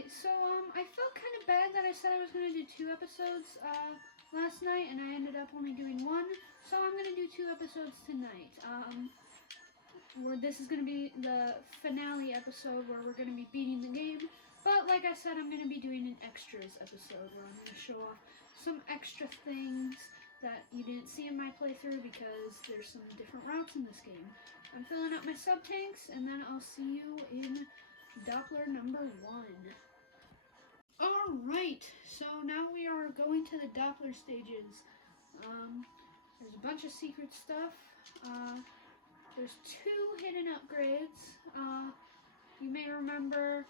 Alright, so I felt kind of bad that I said I was going to do 2 episodes last night, and I ended up only doing 1. So I'm going to do 2 episodes tonight. Where this is going to be the finale episode where we're going to be beating the game. But like I said, I'm going to be doing an extras episode where I'm going to show off some extra things that you didn't see in my playthrough because there's some different routes in this game. I'm filling up my sub tanks, and then I'll see you in Doppler number 1. Alright, so now we are going to the Doppler stages. There's a bunch of secret stuff. There's 2 hidden upgrades. You may remember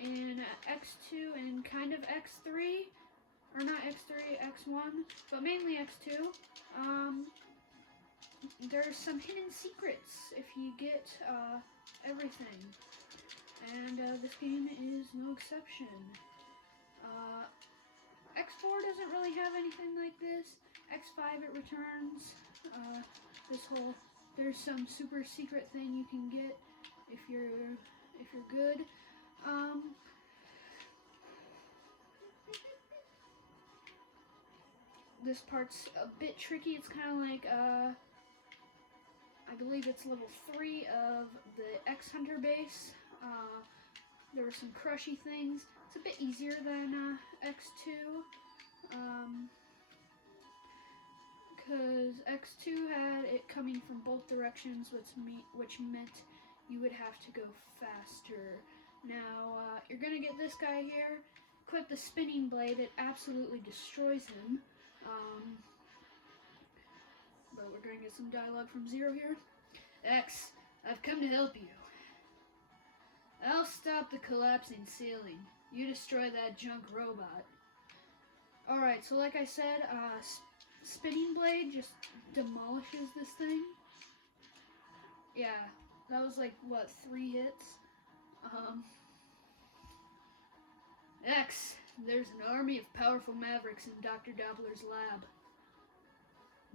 in X2 and kind of X3, or not X3, X1, but mainly X2. There's some hidden secrets if you get everything. And this game is no exception. X4 doesn't really have anything like this. X5 it returns. There's some super secret thing you can get if you're good. This part's a bit tricky. It's kind of like I believe it's level 3 of the X Hunter base. There were some crushy things. It's a bit easier than X2. Because X2 had it coming from both directions, which meant you would have to go faster. Now, you're going to get this guy here. Equip the spinning blade. It absolutely destroys him. But we're going to get some dialogue from Zero here. X, I've come to help you. I'll stop the collapsing ceiling. You destroy that junk robot. Alright, so like I said, spinning blade just demolishes this thing. Yeah, that was like, what, 3 hits? X, there's an army of powerful mavericks in Dr. Doppler's lab.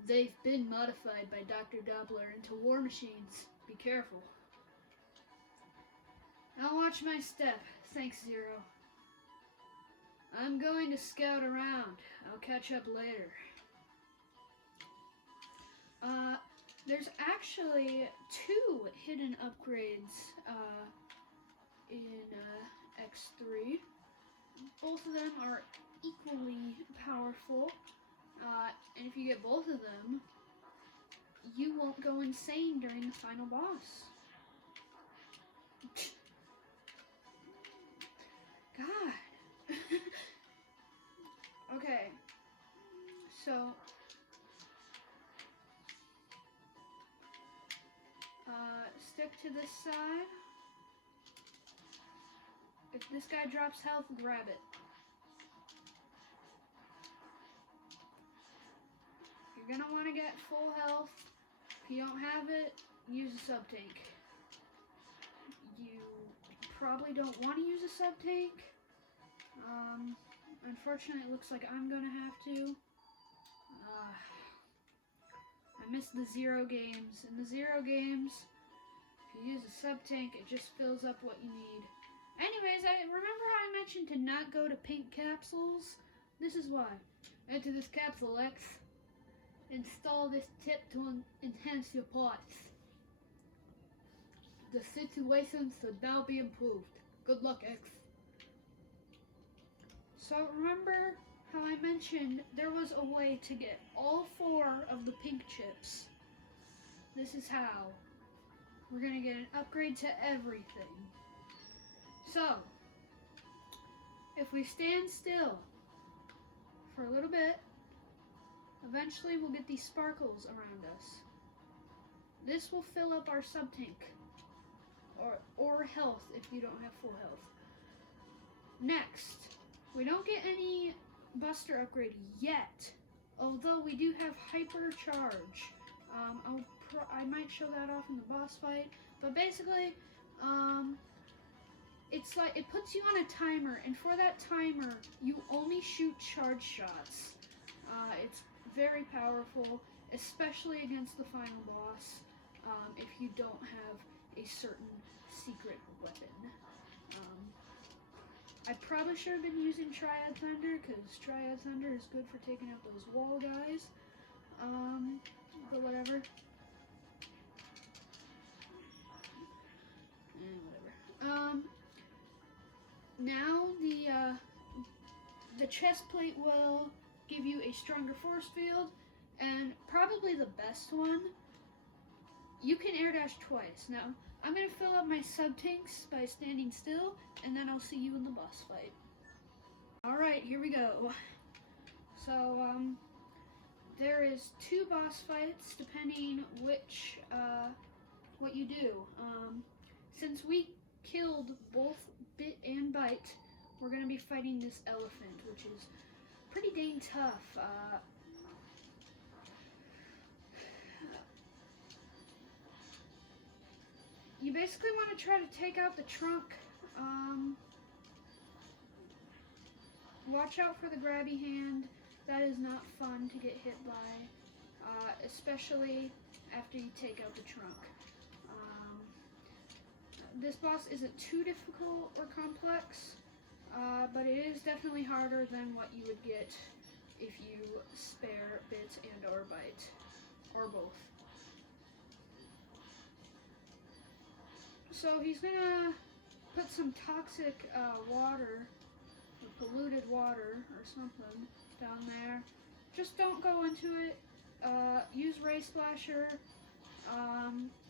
They've been modified by Dr. Doppler into war machines. Be careful. I'll watch my step. Thanks, Zero. I'm going to scout around. I'll catch up later. There's actually 2 hidden upgrades in X3. Both of them are equally powerful. And if you get both of them, you won't go insane during the final boss. God. Okay. So, stick to this side. If this guy drops health, grab it. You're gonna want to get full health. If you don't have it, use a sub tank. You probably don't want to use a sub tank. Unfortunately, it looks like I'm gonna have to. I missed the Zero games. In the Zero games, if you use a sub tank, it just fills up what you need. Anyways, I remember how I mentioned to not go to pink capsules. This is why. Enter this capsule, X. Install this tip to enhance your parts. The situation should now be improved. Good luck, X. So remember how I mentioned there was a way to get all 4 of the pink chips. This is how. We're going to get an upgrade to everything. So, if we stand still for a little bit, eventually we'll get these sparkles around us. This will fill up our sub tank. Or health if you don't have full health. Next, we don't get any Buster upgrade yet, although we do have Hyper Charge. I might show that off in the boss fight, but basically, it's like it puts you on a timer, and for that timer, you only shoot charge shots. It's very powerful, especially against the final boss. If you don't have a certain secret weapon. I probably should have been using Triad Thunder, because Triad Thunder is good for taking out those wall guys. But whatever. Whatever. Now the chest plate will give you a stronger force field, and probably the best one, you can air dash twice. Now, I'm going to fill up my sub-tanks by standing still, and then I'll see you in the boss fight. Alright, here we go. So, there is 2 boss fights, depending which, what you do. Since we killed both Bit and Bite, we're going to be fighting this elephant, which is pretty dang tough. You basically want to try to take out the trunk. Watch out for the grabby hand. That is not fun to get hit by, especially after you take out the trunk. This boss isn't too difficult or complex, but it is definitely harder than what you would get if you spare Bit and or Bite, or both. So he's gonna put some toxic water, or polluted water or something down there. Just don't go into it. Use Ray Splasher.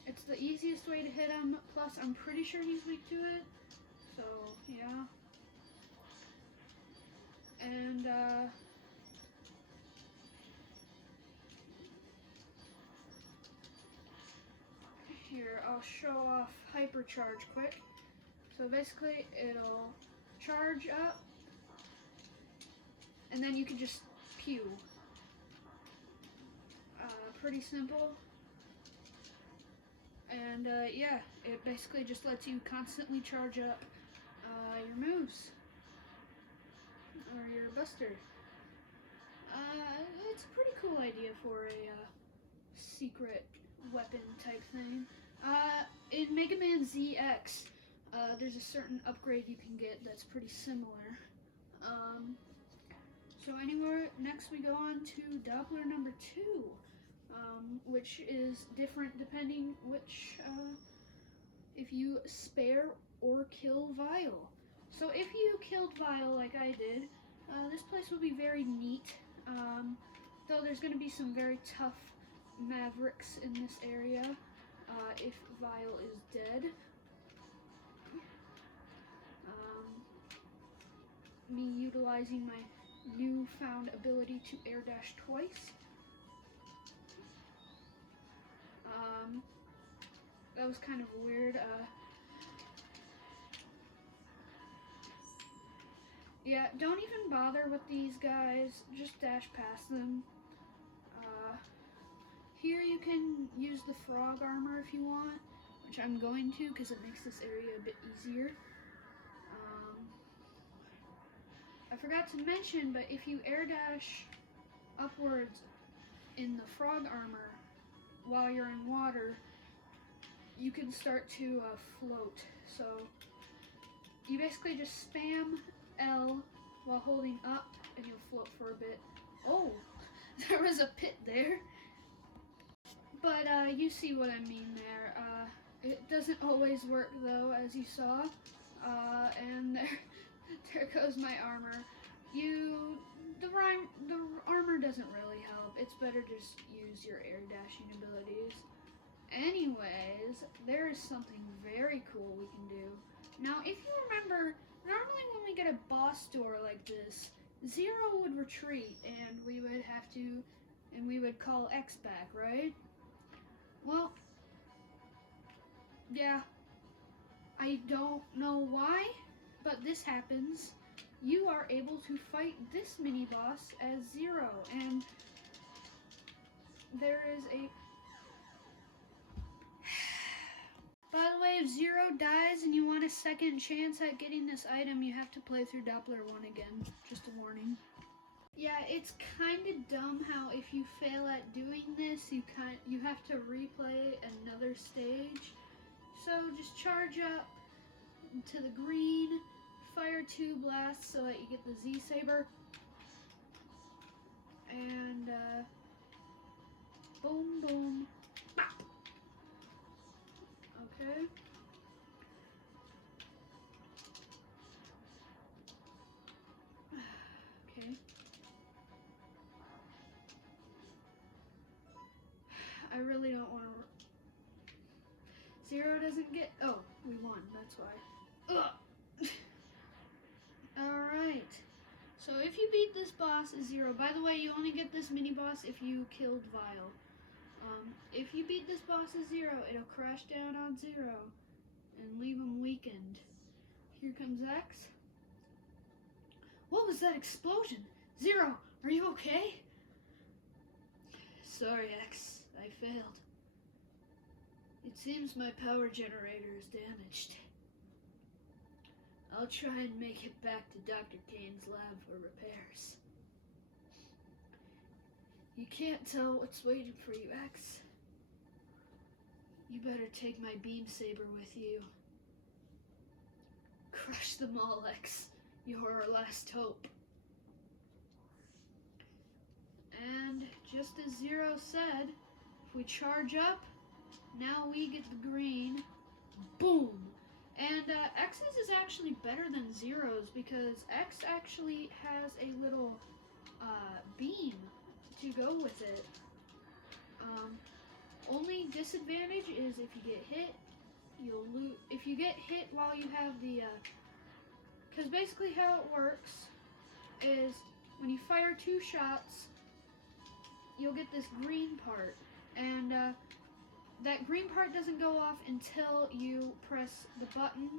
It's the easiest way to hit him, plus I'm pretty sure he's weak to it. So, yeah. And, here, I'll show off Hypercharge quick. So basically, it'll charge up, and then you can just pew. Pretty simple. And yeah, it basically just lets you constantly charge up your moves, or your buster. It's a pretty cool idea for a secret weapon type thing. In Mega Man ZX, there's a certain upgrade you can get that's pretty similar. So anyway, next we go on to Doppler number 2. Which is different depending which, if you spare or kill Vile. So if you killed Vile like I did, this place will be very neat, though there's going to be some very tough Mavericks in this area, if Vile is dead. Me utilizing my newfound ability to air dash twice. That was kind of weird. Yeah, don't even bother with these guys. Just dash past them. Here you can use the frog armor if you want, which I'm going to because it makes this area a bit easier. I forgot to mention, but if you air dash upwards in the frog armor while you're in water, you can start to float. So you basically just spam L while holding up and you'll float for a bit. Oh, there was a pit there. But you see what I mean there. It doesn't always work though, as you saw. And there goes my armor. The armor doesn't really help. It's better just use your air dashing abilities. Anyways, there is something very cool we can do. Now, if you remember, normally when we get a boss door like this, Zero would retreat and we would call X back, right? Well, yeah, I don't know why, but this happens. You are able to fight this mini boss as Zero, and there is a... By the way, if Zero dies and you want a second chance at getting this item, you have to play through Doppler 1 again. Just a warning. Yeah, it's kind of dumb how if you fail at doing this, you have to replay another stage. So just charge up to the green, fire 2 blasts so that you get the Z Saber. And boom, boom, bop. Okay. Okay. I really don't want to. Zero doesn't get. Oh, we won. That's why. Ugh. Alright. So if you beat this boss as Zero, by the way, you only get this mini boss if you killed Vile. If you beat this boss as Zero, it'll crash down on Zero and leave him weakened. Here comes X. What was that explosion? Zero, are you okay? Sorry, X. I failed. It seems my power generator is damaged. I'll try and make it back to Dr. Kane's lab for repairs. You can't tell what's waiting for you, X. You better take my beam saber with you. Crush them all, X. You're our last hope. And just as Zero said, if we charge up, now we get the green. Boom! And X's is actually better than Zero's because X actually has a little beam to go with it. Only disadvantage is if you get hit, you'll lose. If you get hit while you have the, because basically how it works is when you fire 2 shots, you'll get this green part, and that green part doesn't go off until you press the button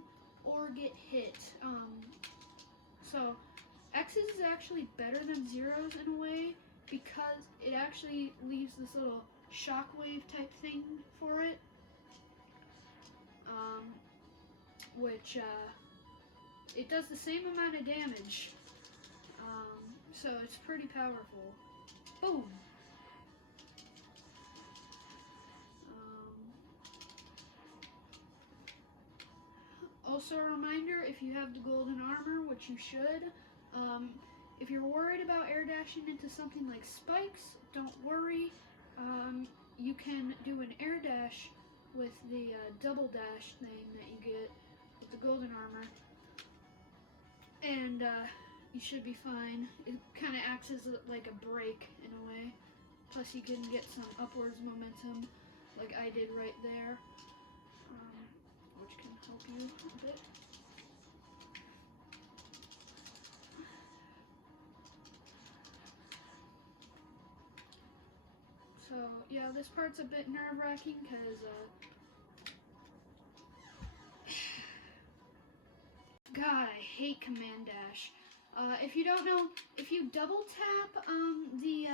or get hit. So X's is actually better than Zero's in a way because it actually leaves this little shockwave type thing for it, which it does the same amount of damage, so it's pretty powerful. Boom! Also a reminder, if you have the golden armor, which you should, if you're worried about air dashing into something like spikes, don't worry. You can do an air dash with the double dash thing that you get with the golden armor, and you should be fine. It kind of acts as like a brake in a way. Plus you can get some upwards momentum like I did right there, which can help you a bit. So yeah, this part's a bit nerve-wracking because God, I hate command dash. If you don't know, if you double tap the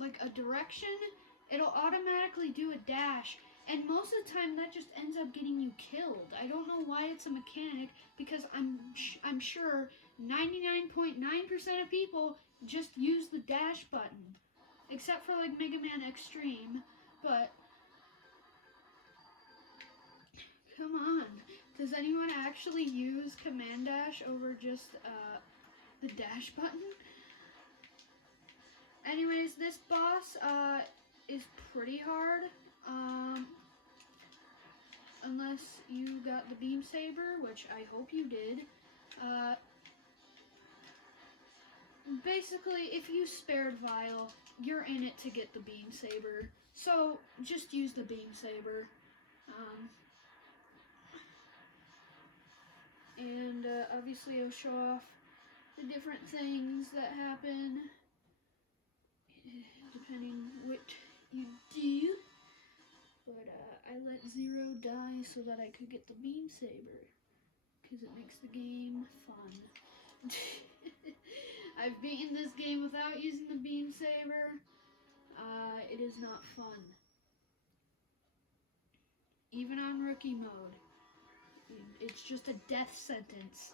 like a direction, it'll automatically do a dash, and most of the time that just ends up getting you killed. I don't know why it's a mechanic, because I'm sure 99.9% of people just use the dash button, except for like Mega Man Extreme. But come on, does anyone actually use command dash over just the dash button? Anyways, this boss is pretty hard, unless you got the beam saber, which I hope you did. Basically, if you spared Vile, you're in it to get the beam saber, so just use the beam saber. And obviously I'll show off the different things that happen depending what you do. But I let Zero die so that I could get the beam saber, because it makes the game fun. I've beaten this game without using the beam saber. It is not fun. Even on rookie mode. It's just a death sentence.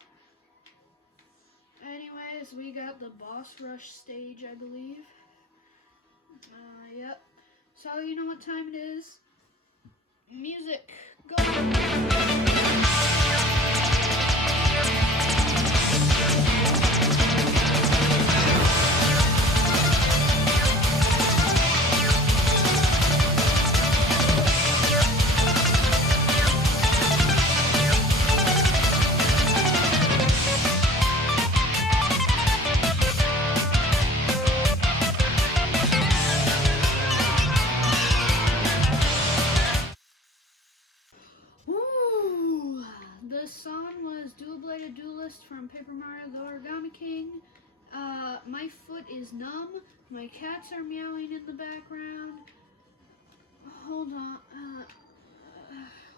Anyways, we got the boss rush stage, I believe. Yep. So you know what time it is? Music, go! Hairless from Paper Mario The Origami King. My foot is numb. My cats are meowing in the background. Hold on.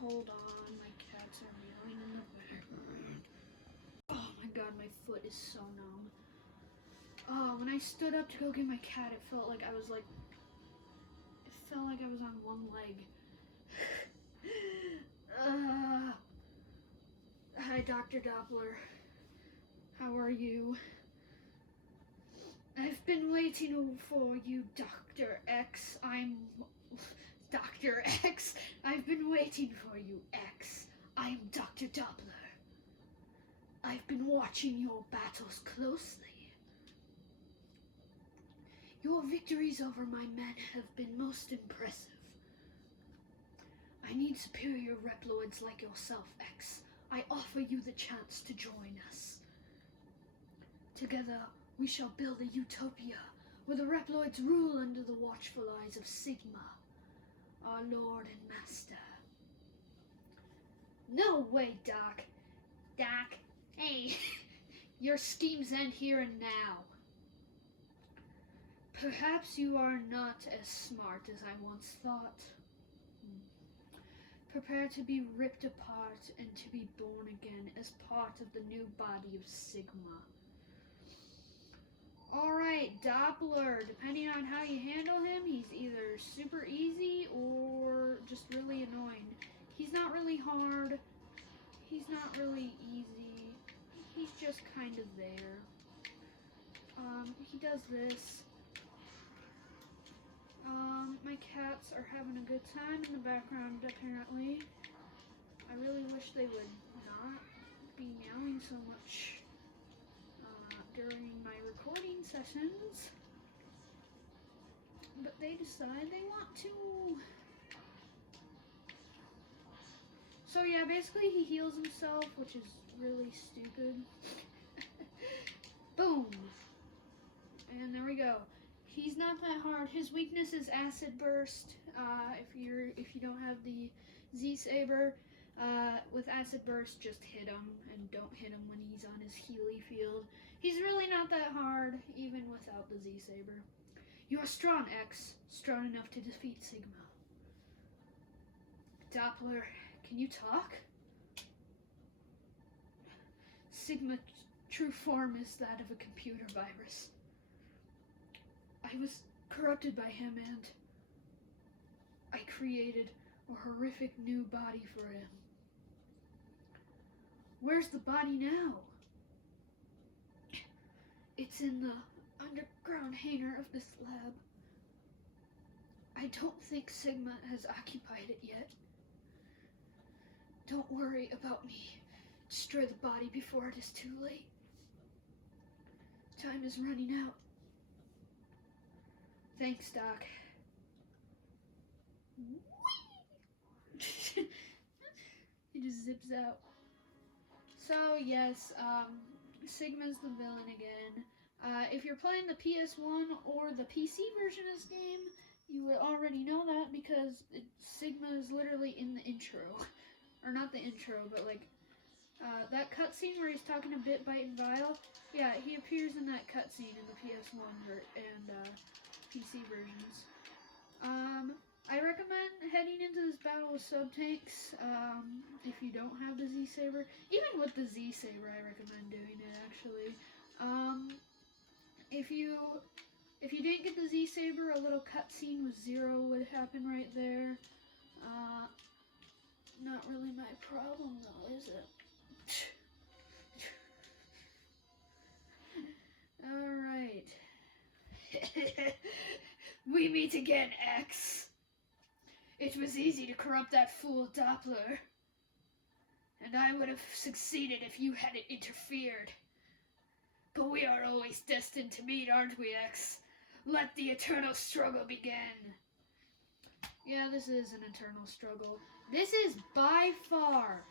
Hold on. My cats are meowing in the background. Oh my god, my foot is so numb. When I stood up to go get my cat, it felt like I was on one leg. Hi, Dr. Doppler. How are you? I've been waiting for you, Dr. X. Dr. X. I've been waiting for you, X. I'm Dr. Doppler. I've been watching your battles closely. Your victories over my men have been most impressive. I need superior Reploids like yourself, X. I offer you the chance to join us. Together, we shall build a utopia where the Reploids rule under the watchful eyes of Sigma, our Lord and Master. No way, Doc. Doc, hey, your schemes end here and now. Perhaps you are not as smart as I once thought. Prepare to be ripped apart and to be born again as part of the new body of Sigma. Alright, Doppler, depending on how you handle him, he's either super easy or just really annoying. He's not really hard. He's not really easy. He's just kind of there. He does this. My cats are having a good time in the background, apparently. I really wish they would not be meowing so much during my recording sessions. But they decide they want to. So yeah, basically he heals himself, which is really stupid. Boom! And there we go. He's not that hard. His weakness is Acid Burst. If you don't have the Z-Saber, with Acid Burst, just hit him and don't hit him when he's on his Healy field. He's really not that hard, even without the Z-Saber. You are strong, X. Strong enough to defeat Sigma. Doppler, can you talk? Sigma true form is that of a computer virus. I was corrupted by him and I created a horrific new body for him. Where's the body now? It's in the underground hangar of this lab. I don't think Sigma has occupied it yet. Don't worry about me. Destroy the body before it is too late. Time is running out. Thanks, Doc. He just zips out. So, yes, Sigma's the villain again. If you're playing the PS1 or the PC version of this game, you would already know that because Sigma is literally in the intro. Or not the intro, but like, that cutscene where he's talking to Bit, Bite, and Vile. Yeah, he appears in that cutscene in the PS1 and PC versions. I recommend heading into this battle with sub-tanks, if you don't have the Z-Saber. Even with the Z-Saber, I recommend doing it, actually. If you didn't get the Z-Saber, a little cutscene with Zero would happen right there. Not really my problem, though, is it? Alright. We meet again, X. It was easy to corrupt that fool Doppler. And I would have succeeded if you hadn't interfered. But we are always destined to meet, aren't we, X? Let the eternal struggle begin. Yeah, this is an eternal struggle. This is by far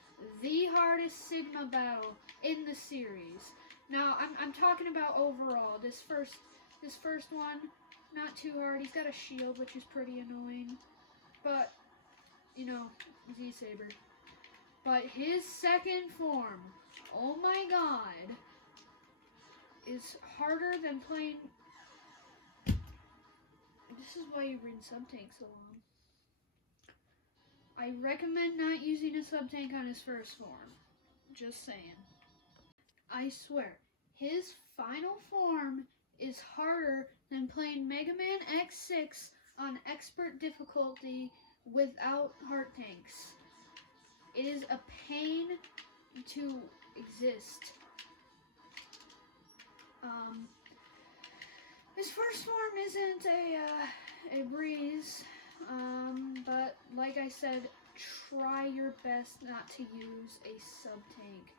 the hardest Sigma battle in the series. Now, I'm talking about overall. This first one, not too hard. He's got a shield, which is pretty annoying. But, you know, Z-Saber. But his second form, oh my god. is harder than playing. This is why you read Sub-Tank so long. I recommend not using a Sub-Tank on his first form. Just saying. I swear, his final form is harder than playing Mega Man X6 on expert difficulty without heart tanks. It is a pain to exist. His first form isn't a breeze, but like I said, try your best not to use a sub-tank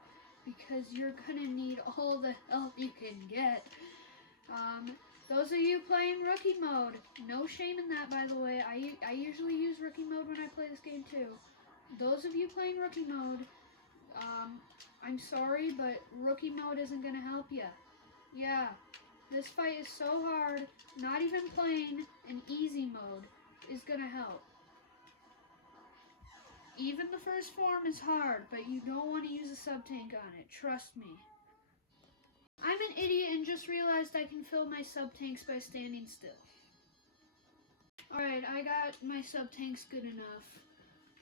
because you're gonna need all the help you can get. Those of you playing rookie mode, no shame in that, by the way. I usually use rookie mode when I play this game too. Those of you playing rookie mode, I'm sorry, but rookie mode isn't gonna help you. Yeah, this fight is so hard, not even playing an easy mode is gonna help. Even the first form is hard, but you don't want to use a sub-tank on it, trust me. I'm an idiot and just realized I can fill my sub-tanks by standing still. Alright, I got my sub-tanks good enough.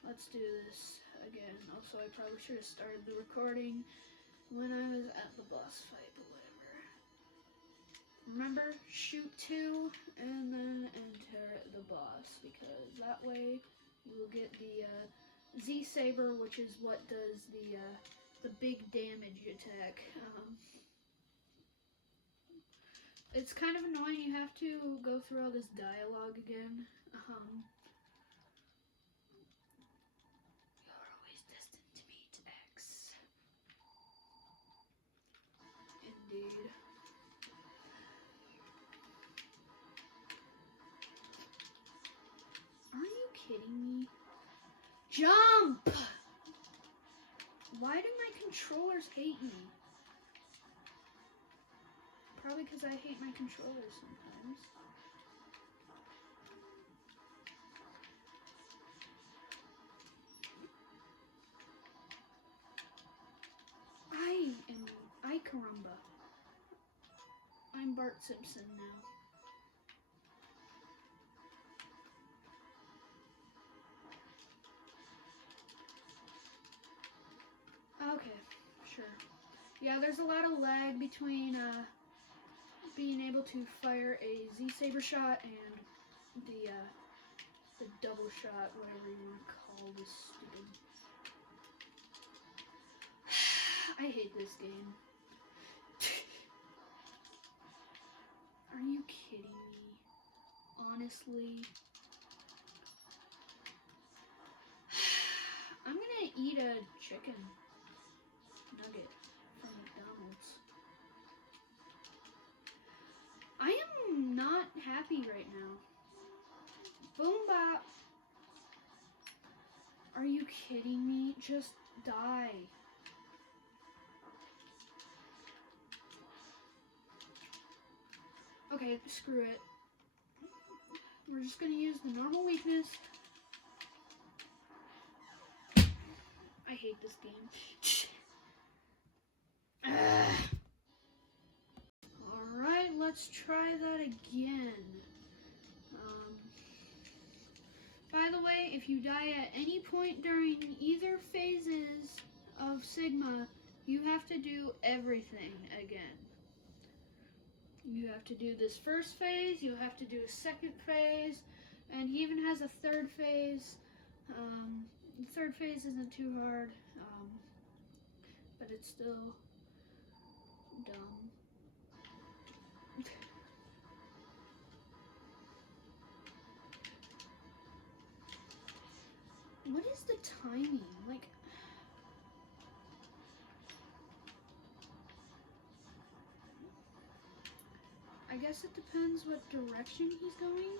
Let's do this again. Also, I probably should have started the recording when I was at the boss fight, but whatever. Remember, shoot 2 and then enter the boss, because that way you will get the Z-Saber, which is what does the big damage attack. It's kind of annoying, you have to go through all this dialogue again. You're always destined to meet X. Indeed. Are you kidding me? Jump! Why do my controllers hate me? Probably because I hate my controllers sometimes. I caramba. I'm Bart Simpson now. Okay, sure. Yeah, there's a lot of lag between being able to fire a Z-Saber shot and the double shot, whatever you want to call this stupid. I hate this game. Are you kidding me? Honestly. I'm gonna eat a chicken nugget from McDonald's. I am not happy right now. Boom bop. Are you kidding me? Just die. Okay, screw it. We're just gonna use the normal weakness. I hate this game. Alright, let's try that again. By the way, if you die at any point during either phases of Sigma, you have to do everything again. You have to do this first phase, you have to do a second phase, and he even has a third phase. The third phase isn't too hard, but it's still dumb. What is the timing? Like, I guess it depends what direction he's going.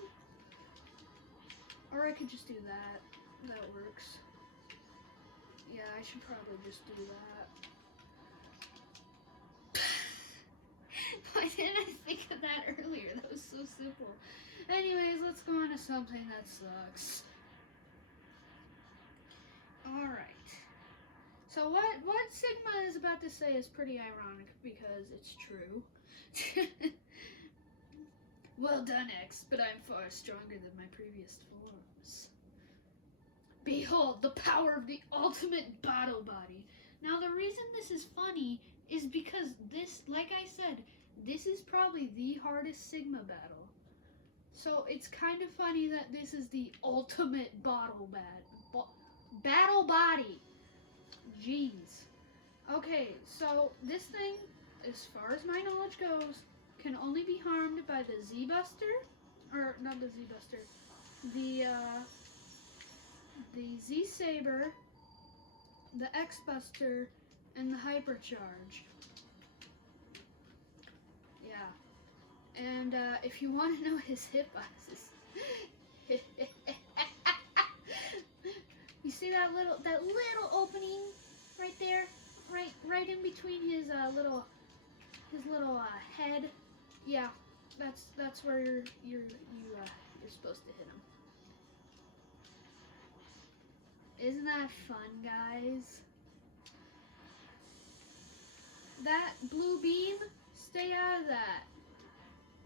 Or I could just do that. That works. Yeah, I should probably just do that. Why didn't I think of that earlier? That was so simple. Anyways, let's go on to something that sucks. Alright. So what Sigma is about to say is pretty ironic because it's true. Well done, X, but I'm far stronger than my previous forms. Behold, the power of the ultimate battle body. Now, the reason this is funny is because this, like I said, this is probably the hardest Sigma battle. So it's kind of funny that this is the ultimate battle body. Jeez. Okay, so this thing, as far as my knowledge goes, can only be harmed by the Z-Buster, or not the Z-Buster, the Z-Saber, the X-Buster, and the Hypercharge. Yeah. And if you want to know his hitboxes, you see that little opening right there, right in between his little head. Yeah, that's where you're supposed to hit him. Isn't that fun, guys? That blue beam, stay out of that.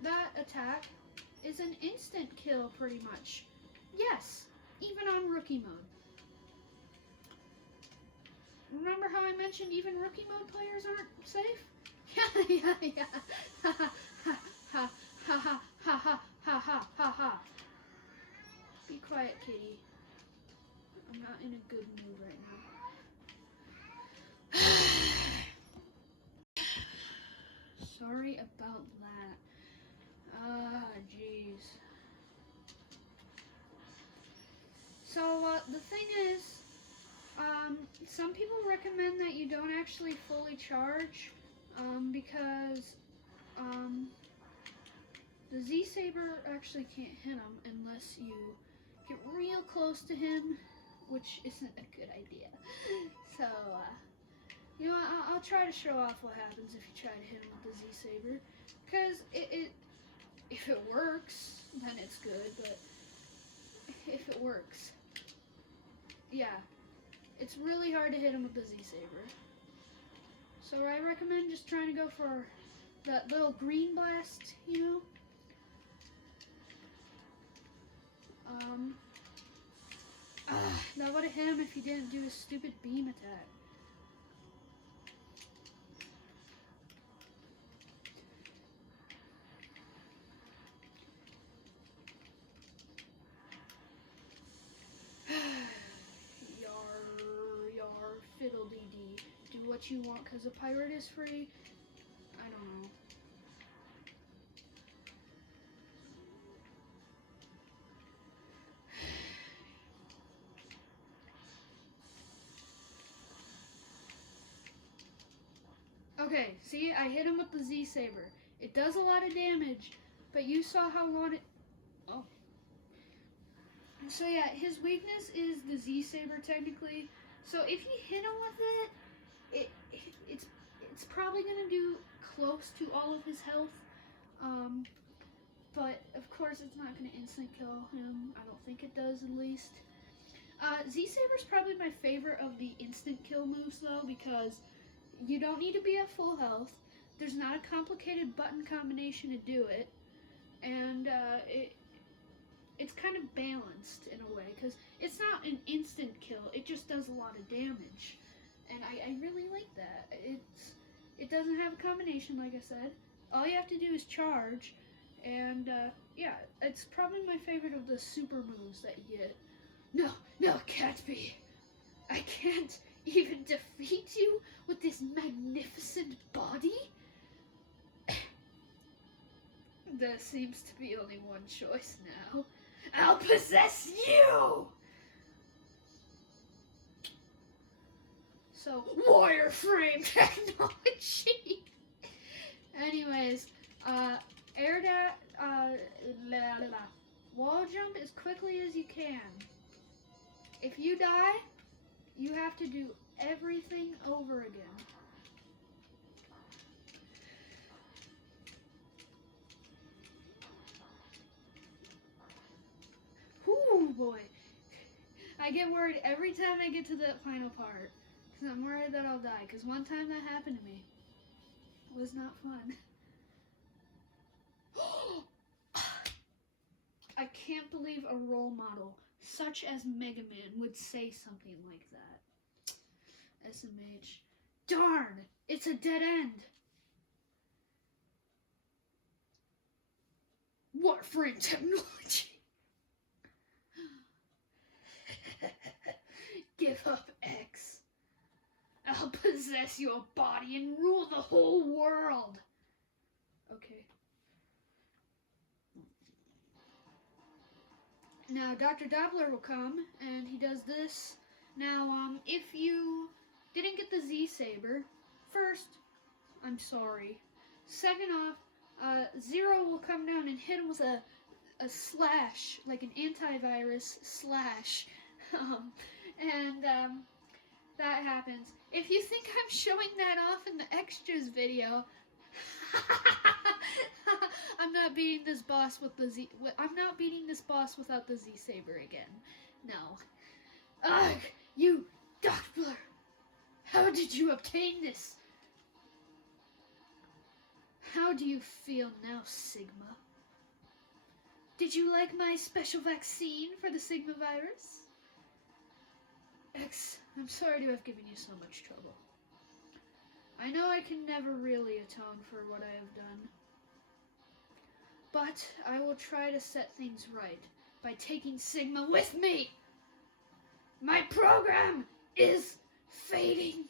That attack is an instant kill, pretty much. Yes, even on rookie mode. Remember how I mentioned even rookie mode players aren't safe? Yeah. Ha ha ha ha ha ha ha ha ha. Be quiet, kitty. I'm not in a good mood right now. Sorry about that. Jeez. So, the thing is, some people recommend that you don't actually fully charge, because, the Z-Saber actually can't hit him unless you get real close to him, which isn't a good idea. So, you know, I'll try to show off what happens if you try to hit him with the Z-Saber, because if it works, then it's good, but if it works, yeah, it's really hard to hit him with the Z-Saber. So I recommend just trying to go for that little green blast, you know? That would have hit him if he didn't do his stupid beam attack. Yar, fiddle-dee-dee. Do what you want because a pirate is free? I don't know. Okay, see, I hit him with the Z-Saber. It does a lot of damage, but you saw how long it... Oh. So yeah, his weakness is the Z-Saber technically. So if you hit him with it's probably gonna do close to all of his health. But of course it's not gonna instant kill him. I don't think it does, at least. Z-Saber's probably my favorite of the instant kill moves though, because you don't need to be at full health. There's not a complicated button combination to do it, and it's kind of balanced in a way, because it's not an instant kill. It just does a lot of damage, and I really like that. It doesn't have a combination, like I said. All you have to do is charge, and yeah, it's probably my favorite of the super moves that you get. No, Catby, I can't even defeat you with this magnificent body? There seems to be only one choice now. I'll possess you! So, wireframe technology! Anyways, wall jump as quickly as you can. If you die, you have to do everything over again. Whoo, boy. I get worried every time I get to that final part. Because I'm worried that I'll die. Because one time that happened to me. It was not fun. I can't believe a role model such as Mega Man would say something like that. SMH. Darn! It's a dead end! Warframe technology! Give up, X. I'll possess your body and rule the whole world. Okay. Now, Dr. Doppler will come, and he does this. Now, if you didn't get the Z-Saber, first, I'm sorry. Second off, Zero will come down and hit him with a slash, like an antivirus slash. That happens. If you think I'm showing that off in the extras video, I'm not beating this boss with the Z. I'm not beating this boss without the Z-Saber again. No. Ugh, you Doppler! How did you obtain this? How do you feel now, Sigma? Did you like my special vaccine for the Sigma virus? X, I'm sorry to have given you so much trouble. I know I can never really atone for what I have done. But I will try to set things right by taking Sigma with me! My program is fading!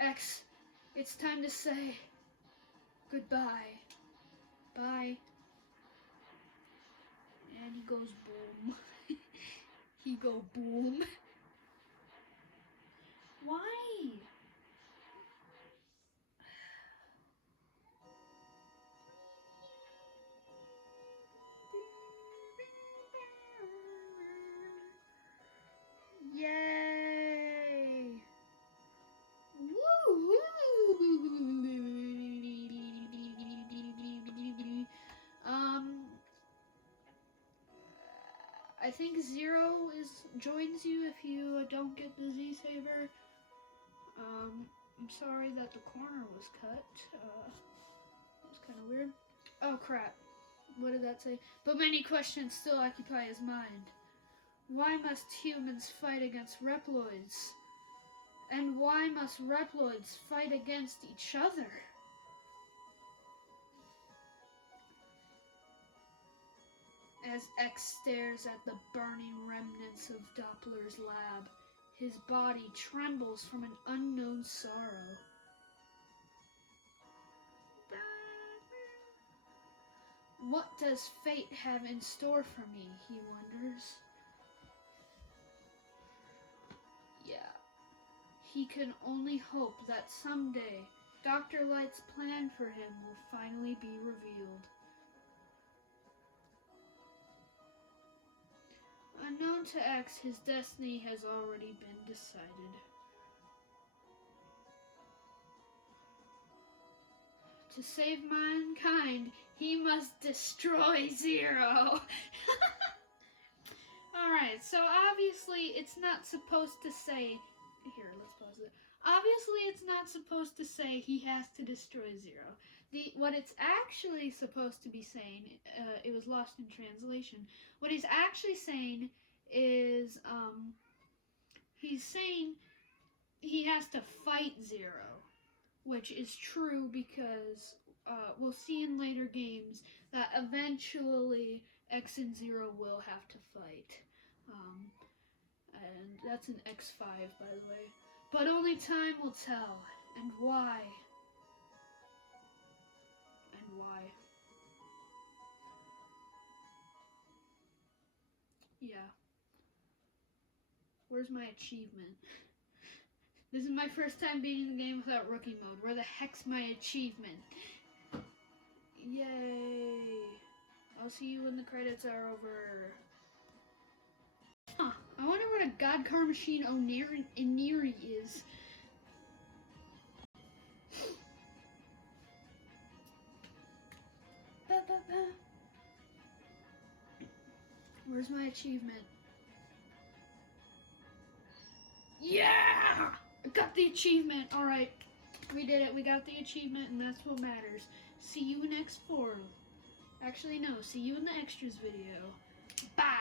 X, it's time to say goodbye. Bye. And he goes boom. He go boom. Why? Yay! Woo! I think Zero joins you if you don't get the Z-Saber. I'm sorry that the corner was cut. That was kind of weird. Oh crap. What did that say? But many questions still occupy his mind. Why must humans fight against Reploids? And why must Reploids fight against each other? As X stares at the burning remnants of Doppler's lab, his body trembles from an unknown sorrow. What does fate have in store for me, he wonders. Yeah. He can only hope that someday Dr. Light's plan for him will finally be revealed. Unknown to X, his destiny has already been decided. To save mankind, he must destroy Zero. Alright, so obviously it's not supposed to say... Here, let's pause it. Obviously it's not supposed to say he has to destroy Zero. What it's actually supposed to be saying, it was lost in translation. What he's actually saying is, he's saying he has to fight Zero, which is true because we'll see in later games that eventually X and Zero will have to fight. And that's an X5, by the way. But only time will tell. And why? And why? Yeah. Where's my achievement? This is my first time beating the game without rookie mode. Where the heck's my achievement? Yay! I'll see you when the credits are over. Huh, I wonder what a Godcar Machine Oniri is. Where's my achievement? Yeah! the achievement. All right, we did it. We got the achievement, and that's what matters. See you next forum. Actually, no. See you in the extras video. Bye.